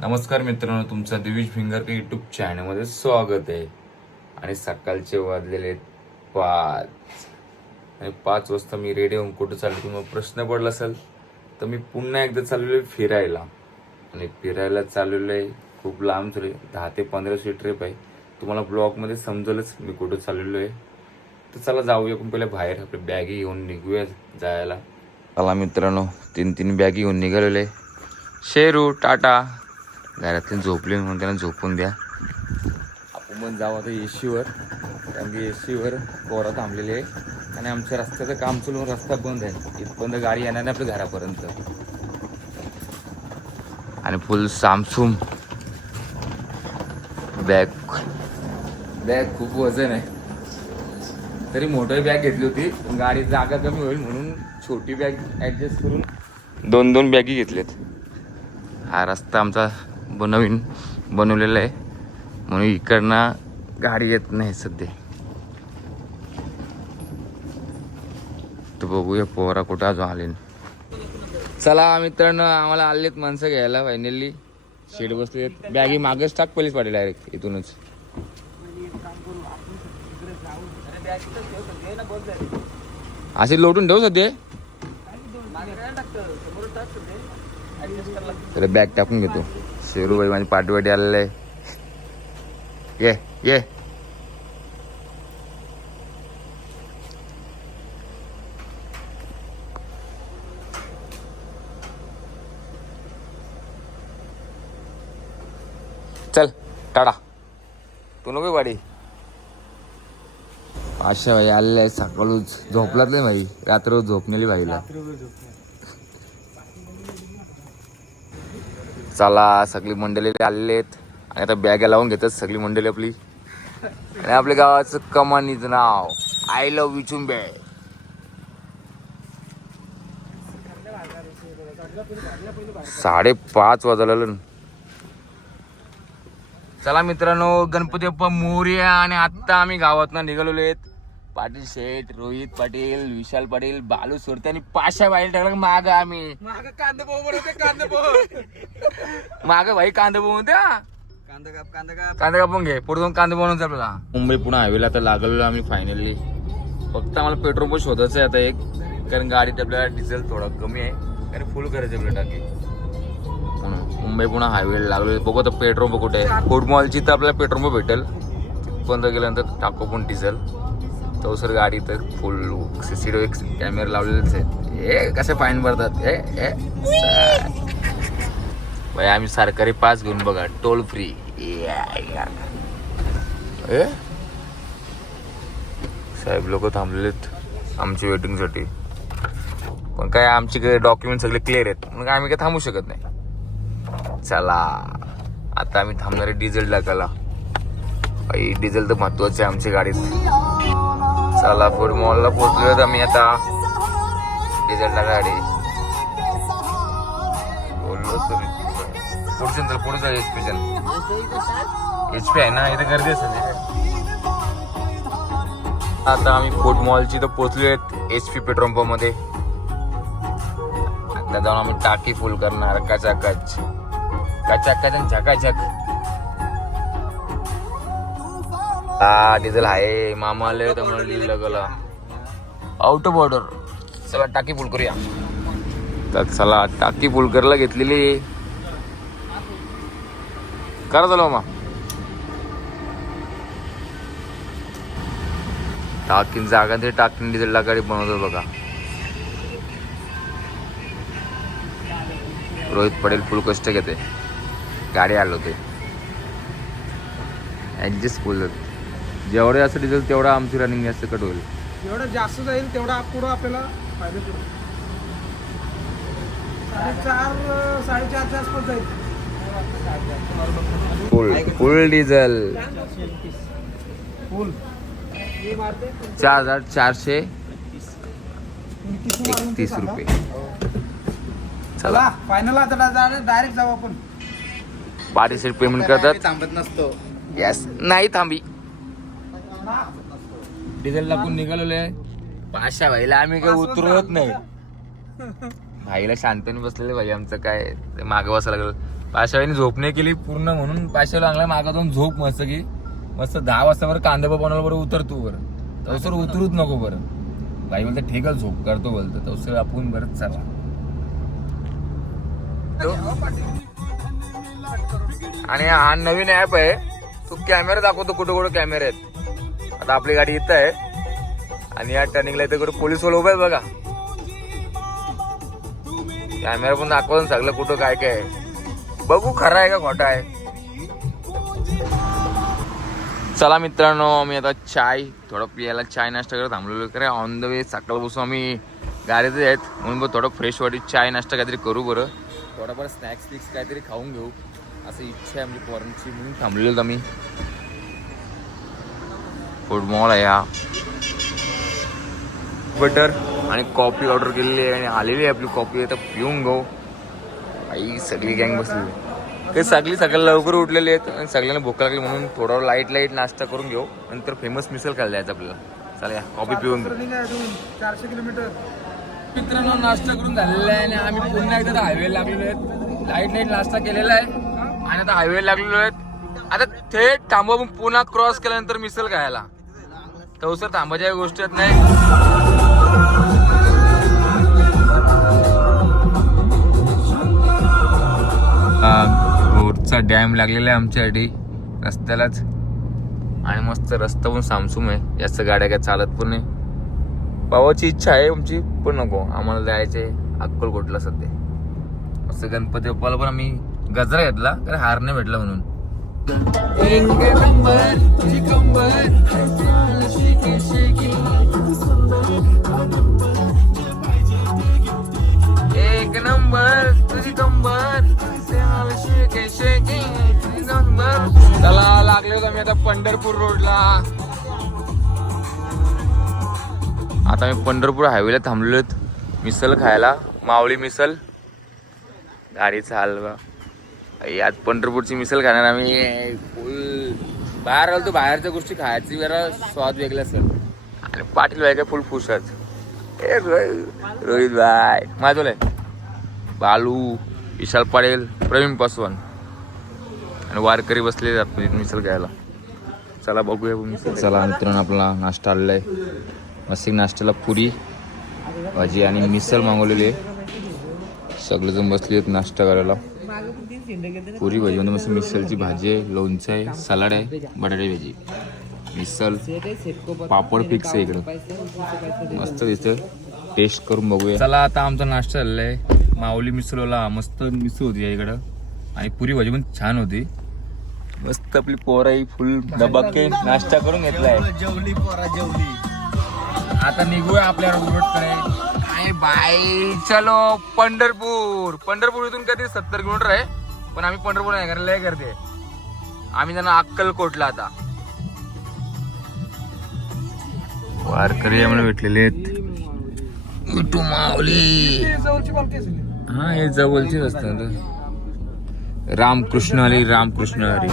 नमस्कार मित्रांनो तुमचं दिविज फिंगर युट्यूब चॅनलमध्ये स्वागत आहे. आणि सकाळचे वाजलेले पाच. आणि पाच वाजता मी रेडी होऊन कुठं चाललो तुम्हाला प्रश्न पडला असेल तर मी पुन्हा एकदा चाललेलो आहे फिरायला. आणि फिरायला चाललेलो आहे खूप लांब चालू दहा ते पंधराशे ट्रिप आहे. तुम्हाला ब्लॉगमध्ये समजलंच मी कुठं चाललेलो आहे तर चला जाऊया आपण पहिले बाहेर आपली बॅगी घेऊन निघूया जायला. चला मित्रांनो तीन तीन बॅगी घेऊन निघालेलो आहे. शेरू टाटा. घरातले झोपले म्हणून त्यांना झोपून द्या. आपण पण जाऊ आता एशीवर कारण की एशीवर पोरं थांबलेले आहे. आणि आमच्या रस्त्याचं काम चालू रस्ता बंद आहे. इथपर्यंत गाडी येणार नाही आपल्या घरापर्यंत. आणि फुल सामसूम. बॅग. बॅग खूप वजन आहे. तरी मोठी बॅग घेतली होती. पण गाडी जागा कमी होईल म्हणून छोटी बॅग ॲडजस्ट करून दोन दोन बॅगी घेतलेत. हा रस्ता आमचा बनवीन नवीन आहे. म्हणून इकडनं गाडी येत नाही सध्या. तर बघूया पोहरा कुठं अजून आले चला मित्रांनो आम्हाला आलेत माणसं घ्यायला फायनली शेड बसले बॅगी मागच टाक पहिलीच पाडेल डायरेक्ट इथूनच. असे लोटून ठेवू सध्या. तर बॅग टाकून घेतो. शेरूबाई माझी पाठीवाटी आलेलं आहे. ये ये. चल टाटा तू नको गाडी अशा भाई आलेले आहे सकाळूच. झोपलात नाही भाई रात्र झोपलेली भाईला चला सगळी मंडळी आलेली आहेत. आणि आता बॅगा लावून घेतात सगळी मंडळी आपली. आणि आपल्या गावाचं कमानीचं नाव आय लव्ह विचुंबे. साडेपाच वाजायला चला मित्रांनो गणपती बाप्पा मोर्या आणि आता आम्ही गावातनं निघालेलो आहेत. पाटील शेठ रोहित पाटील विशाल पाटील बालू सोरते आणि पाशा बाहेर टाकला माग आम्ही. माग कांदा पोह बनवते कांदा पोह माग भाई कांदा बनवून द्या कांदा काप कांदा काप. कांदा कापून घे पुढे जाऊन कांदा बनवून आपल्याला मुंबई पुणे हायवेला आता लागलेलो आम्ही फायनली फक्त आम्हाला पेट्रोल पण शोधायचं आहे आता एक कारण गाडीत आपल्याला डिझेल थोडं कमी आहे कारण फुल करायचं आपल्या टाकी. म्हणून मुंबई पुणे हायवेला लागलो बघू आता पेट्रोल पंप कुठे आहे. फूड मॉलची तर आपल्याला पेट्रोल पंप भेटेल. बंद गेल्यानंतर टाको पण डिझेल तो सर गाडी तर फुल सीसीटीव्ही कॅमेरा लावलेलेच आहेत हे कसे फाईन भरतात? हे हे भाई आम्ही सरकारी पास घेऊन बघा टोल फ्री साहेब लोक थांबलेलेत आमची वेटिंगसाठी पण काय आमचे काही डॉक्युमेंट सगळे क्लिअर आहेत. मग आम्ही काय थांबू शकत नाही. चला आता आम्ही थांबणार डिझेल टाकायला. भाई डिझेल तर महत्वाचं आहे आमच्या गाडीत. चला फूड मॉलला पोहोचलो आम्ही आता डिझेलला गाडी. बोललो तुम्ही पुढच्या तर पुढे जा एच पी एच पी आहे ना इथे गर्दी असेल आता आम्ही फूड मॉलची तर पोचलो आहेत एच पी पेट्रोल पंपमध्ये आता जाऊन आम्ही टाकी फुल करणार कचाकच. कचाकच आणि झकाझक. हा डिझेल आहे. मामा आले तर म्हणून लिहिलं गेला आउट ऑफ ऑर्डर चला टाकी फुल करूया. तर चला टाकी फुल करायला घेतलेली. करा चला मामा. टाकीन जागा ते टाकीन डिझेल गाडी बनवतो बघा. रोहित पटेल फुल कष्ट घेते. गाडी आलो ते. ऍडजस्ट फुल जेवढे असं डिझेल तेवढा आमची रनिंग जास्त कट होईल. जेवढं जास्त जाईल तेवढा पुढं आपल्याला फायदा पडेल साडेचार साडेचारच्या आसपास जाईल. फुल फुल डिझेल फुल चार हजार चारशे एकतीस रुपये. चला फायनल आता डायरेक्ट जाऊ आपण. पार्टी पेमेंट करतात. थांबत नसतो. यस नाही थांबी. डिझेल टाकून निघालेलो आहे पाचशा भाईला आम्ही काही उतरवत नाही. भाईला शांतपणे बसलेले भाई आमचं काय मागे बसायला लागलं. पाशावानी झोप नाही केली पूर्ण म्हणून पाशाला लागला मागा जाऊन झोप मस्त की. मस्त दहा वाजता बरं कांदा बनवला बरं उतर तू बरं. तवसर उतरूच नको बरं. बाई बोलतं ठीक आहे झोप करतो बोलतं. तवसर आपण बरंच चला. आणि हा नवीन ऍप आहे. तो कॅमेरा दाखवतो कुठं कुठं कॅमेरे आहेत. आता आपली गाडी इथं आहे. आणि या टर्निंगला इथं कुठं पोलीस वाले उभे आहेत बघा. कॅमेरा पण दाखवून सगळं कुठं काय काय आहे. बघू खरं आहे का खोटं आहे. चला मित्रांनो आम्ही आता चाय थोडं प्यायला चाय नाश्ता करत थांबलेलो खरं ऑन द वे सकाळपासून आम्ही गाडीतच आहेत. म्हणून बघ थोडं फ्रेश वाटी चाय नाश्ता काहीतरी करू बरं. थोडाफार स्नॅक्स फिक्स काहीतरी खाऊन घेऊ. असं इच्छा आहे म्हणजे पोरांची म्हणून थांबलेलो आम्ही. फूड मॉल आहे हा. बटर आणि कॉफी ऑर्डर केलेली आहे आणि आलेली आहे आपली कॉफी आता पिऊन घेऊ. आई सगळी गँग बसली ते सगळी सकाळी लवकर उठलेली आहेत आणि सगळ्यांना भूक लागली म्हणून थोडा लाइट लाइट नाश्ता करून घेऊ. नंतर फेमस मिसल खायला जायचं आपल्याला. चालेल कॉफी पिऊन चारशे किलोमीटर. मित्रांनो नाश्ता करून झालेला आहे आणि आम्ही पुन्हा एकदा हायवे लागलेलो आहेत. लाइट लाइट नाश्ता केलेला आहे. आणि आता हायवे लागलेलो आहेत. आता थेट थांबवा पुन्हा क्रॉस केल्यानंतर मिसल खायला. तर थांबाच्या गोष्टी आहेत नाही. बोरचा डॅम लागलेला आहे आमच्यासाठी. रस्त्यालाच. आणि मस्त रस्ता पण सामसूम आहे. जास्त गाड्या काय चालत पण नाही. पावाची इच्छा आहे आमची पण नको. आम्हाला जायचे अक्कलकोटला सध्या. मस्त गणपती बाप्पाला पण आम्ही गजरा घेतला कारण हार नाही भेटला म्हणून. एक नंबर तुझी कंबर चला लागले होतो मी आता पंढरपूर रोडला. आता मी पंढरपूर हायवेला थांबलेलो मिसल खायला. मावळी मिसल गाडीचा बा. यात पंढरपूरची मिसल खाणार आम्ही. फुल बाहेर आलो तर बाहेरच्या गोष्टी खायची जरा स्वाद वेगळा सर आणि पाटील भाई काय फुल खुश आहेत. ए रोहित रोहित भाई. आहे बालू विशाल पाटील प्रवीण पासवान. आणि वारकरी बसले आतमध्ये मिसल घ्यायला चला बघूया मिसल चला मित्रांनो आपला नाश्ता आलेला आहे मस्त नाश्त्याला पुरी भाजी आणि मिसल मागवलेली आहे. सगळेजण बसले आहेत नाश्ता करायला. पुरी भाजी म्हणजे मस्त मिसलची भाजी आहे लोणचं आहे सलाड आहे बटाटे भाजी. मिसल पापड फिक्स आहे इकडं. मस्त दिसतं टेस्ट करून बघूया. चला आता आमचा नाश्ता झालेला आहे माऊली मिसळला मस्त मिसळ होती या इकडं. आणि पुरी भाजी पण छान होती. मस्त आपली पोराई फुल डबाके नाश्ता करून घेतलाय. जेवली पोरा जेवली. आता निघूया आपल्या रोडकडे. बाय चलो पंढरपूर. पंढरपूर इथून कधी सत्तर किलोमीटर आहे पण आम्ही पंढरपूर नाही करायला लय करते आम्ही त्यांना अक्कलकोटला आता. वारकरी आम्हाला भेटलेले आहेत. माऊली? हा हे जवळचीच असतात. रामकृष्ण हरी रामकृष्ण हरी.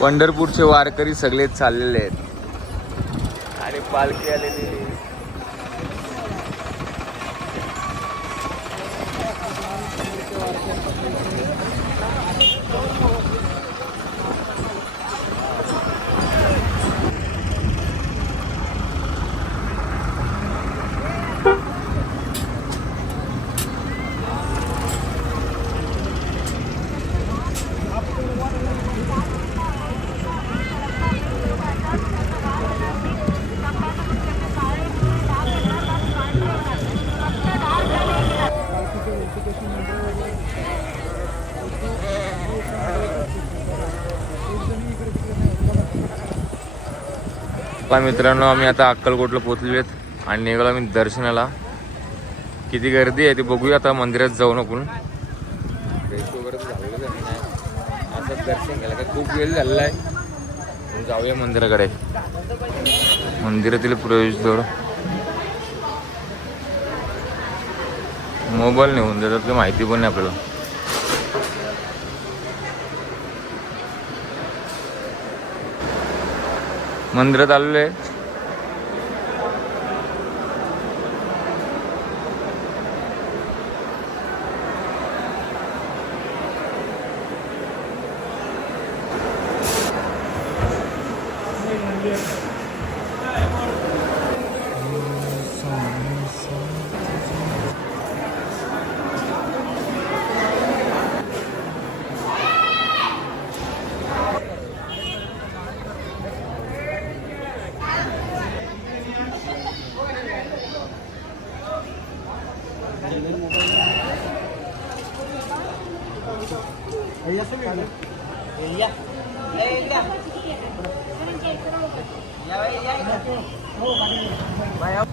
पंढरपूरचे वारकरी सगळे चाललेले आहेत. आणि पालखी आलेली. आहे. पहा मित्रांनो आम्ही आता अक्कलकोटला पोहोचलेलो आहेत आणि निघालो आम्ही दर्शनाला. किती गर्दी आहे ते बघूया आता मंदिरात जाऊन आपण. फ्रेश वगैरे तर झालेलं आहे नाही. असं दर्शन घ्यायला काय खूप वेळ झालेला आहे. जाऊया मंदिराकडे. मंदिरातील प्रवेश जवळ मोबाईल नेऊन देतात की माहिती पण नाही आपल्याला. मंदिरात आलेलो आहे.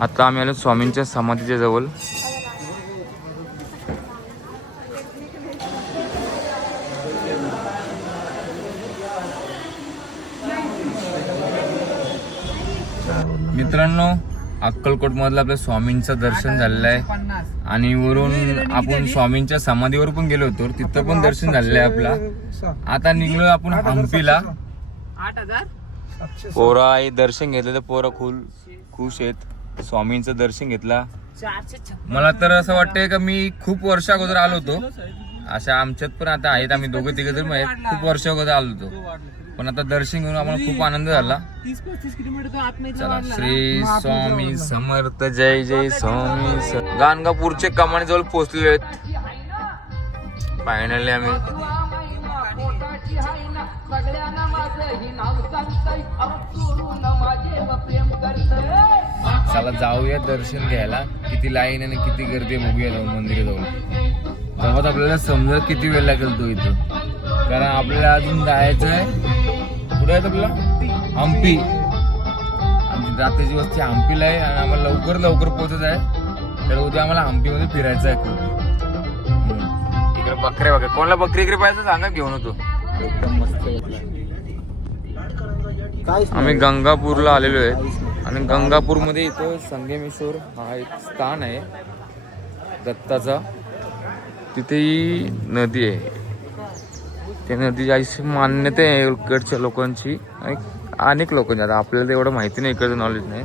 आता आम्ही आलो स्वामींच्या समाधीच्या जवळ. अक्कलकोट मधलं आपल्या स्वामींचं दर्शन झालेलं आहे. आणि वरून आपण स्वामींच्या समाधीवर पण गेलो होतो. तिथं पण दर्शन झालेलं आहे आपला. आता निघलो आपण हम्पीला पोरा आई दर्शन घेतलं तर पोरं खुल खुश आहेत. स्वामींचं दर्शन घेतला. मला तर असं वाटतंय का मी खूप वर्ष अगोदर आलो होतो. अशा आमच्यात पण आता आहेत आम्ही दोघं तिघं जर खूप वर्ष अगोदर आलो होतो. पण आता दर्शन घेऊन आम्हाला खूप आनंद झाला. तीस पस्तीस किलोमीटर चला श्री स्वामी समर्थ जय जय स्वामी गाणगापूरचे कमानी जवळ पोहोचलेले आहेत. फायनली आम्ही. चला जाऊया दर्शन घ्यायला. किती लाईन आणि किती गर्दी बघूया जाऊन मंदिराजवळ. तेव्हाच आपल्याला समजत किती वेळ लागेल तो इथं. कारण आपल्याला अजून जायचं आहे. कुठे आहे आपला? हम्पी. आणि रात्रीची वस्ती हम्पीला आहे आणि आम्हाला लवकर लवकर पोहोचत आहे. तर उद्या आम्हाला हम्पीमध्ये फिरायचं आहे खूप. इकडे बकऱ्या बघा. कोणाला बकरी इकडे पाहिजे सांगा घेऊन होतो आम्ही गंगापूरला आलेलो आहे. आणि गंगापूरमध्ये इथं संगमेश्वर हा एक स्थान आहे. दत्ताचा. तिथे ही नदी आहे. त्या नदीची अशी मान्यता आहे इकडच्या लोकांची. आणि अनेक लोकांची आता आपल्याला एवढं माहिती नाही इकडचं नॉलेज नाही.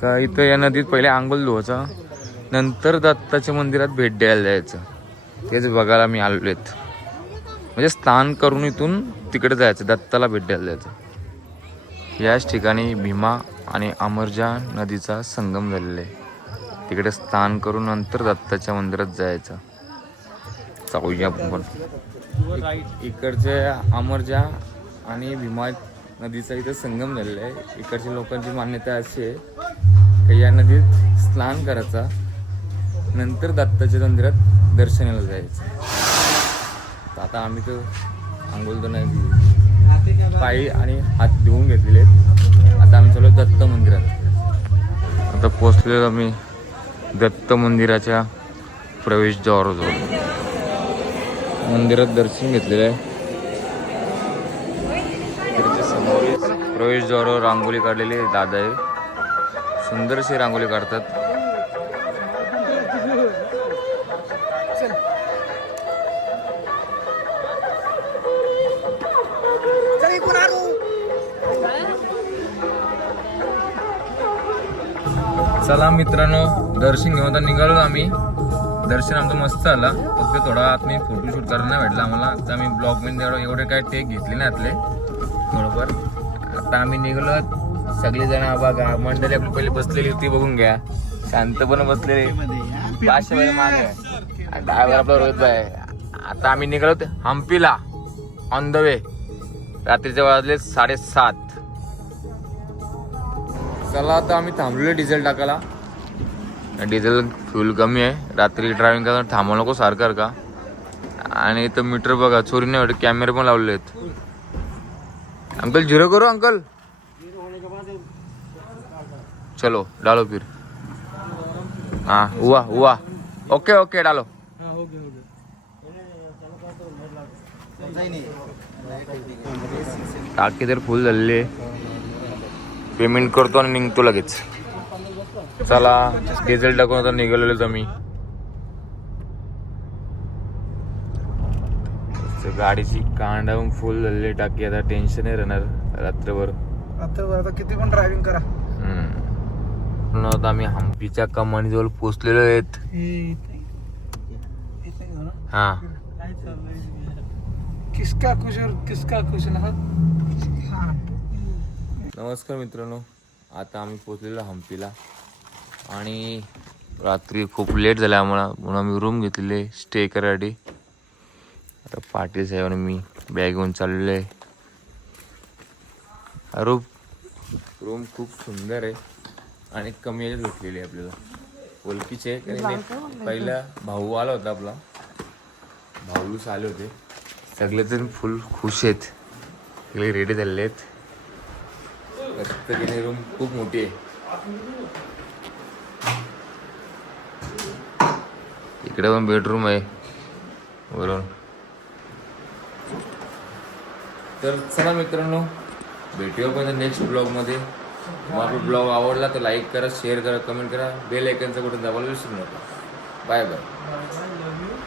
का इथं या नदीत पहिले आंघोळ धुवायचा नंतर दत्ताच्या मंदिरात भेट द्यायला जायचं. तेच बघायला मी आलेलो आहेत. म्हणजे स्नान करून इथून तिकडे जायचं दत्ताला भेट द्यायला जायचं. याच ठिकाणी भीमा आणि अमरजा नदीचा संगम झालेला आहे. तिकडे स्नान करून नंतर दत्ताच्या मंदिरात जायचं. जाऊया आपण. पण इक- इकडचे अमरजा आणि भीमा नदीचा इथं संगम झालेला आहे. इकडच्या लोकांची मान्यता अशी आहे की या नदीत स्नान करायचा. नंतर दत्ताच्या मंदिरात दर्शनाला जायचं. तर आता आम्ही तर आंघोळ तर नाही केली. पायी आणि हात धुवून घेतलेले आहेत. आता आम्ही चालू दत्त मंदिरात. आता पोचलेलो आम्ही. दत्त मंदिराच्या प्रवेशद्वारावर मंदिरात दर्शन घेतलेलं आहे. तिकडच्या प्रवेशद्वारावर रांगोळी काढलेली दादा आहे. सुंदरशी रांगोळी काढतात. चला मित्रांनो दर्शन घेऊन आता निघालो आम्ही. दर्शन आमचं मस्त झालं. फक्त थोडा आत मी फोटोशूट करायला नाही भेटला आम्हाला. आता आम्ही ब्लॉगमध्ये एवढे काय टेक घेतले नाही आतले. बरोबर. आता आम्ही निघालो. सगळी जण बघा मंडळी आपली पहिले बसलेली होती बघून घ्या. शांतपणे बसलेले. पाचशे वेळा मागे ड्रायव्हर आपला रोहित भाई आता आम्ही निघालो हम्पीला ऑन द वे रात्रीचे वाजले साडेसात. चला आता आम्ही थांबलेलो डिझेल टाकायला. डिझेल फ्यूल कमी आहे. रात्री ड्रायव्हिंग करताना थांबवू नको सारखं का आणि इथं मीटर बघा चोरीने वाटत कॅमेरे पण लावले आहेत. अंकल झिरो करू अंकल? चलो डालो फिर. हां हुआ हुआ ओके ओके डालो. टाकी तर फुल झालेली आहे. पेमेंट करतो आणि निघतो लगेच. चला डिझेल टाकून आता निघालेलो आम्ही गाडीची कांडावून फुल झालेली टाकी आता टेन्शन नाही राहणार रात्रभर. रात्रभर आता किती पण ड्रायव्हिंग करा. आता आम्ही हम्पीच्या कमानीजवळ पोचलेलो आहेत. हा किसका खुश और किसका खुश ना नमस्कार मित्रांनो. आता आम्ही पोचलेलो हम्पीला. आणि रात्री खूप लेट झाला आम्हाला. म्हणून आम्ही रूम घेतलेले स्टे करायसाठी. आता पाटील साहेब आणि मी बॅग घेऊन चाललेलो आहे. हा रूम रूम खूप सुंदर आहे. आणि कमी याच्यात भेटलेली आहे आपल्याला. ओळखीचे कारण पहिला भाऊ आला होता आपला. भाऊस आले होते. सगळेजण फुल खुश आहेत. सगळे रेडी झालेले आहेत. प्रत्येकाने रूम खूप मोठी आहे. इकडे पण बेडरूम आहे. वरून. तर चला मित्रांनो भेटूया पण नेक्स्ट ब्लॉगमध्ये मग आपला ब्लॉग आवडला तर लाईक करा शेअर करा कमेंट करा. बेल आयकनचा कुठे दाबायला विसरू नका. Bye bye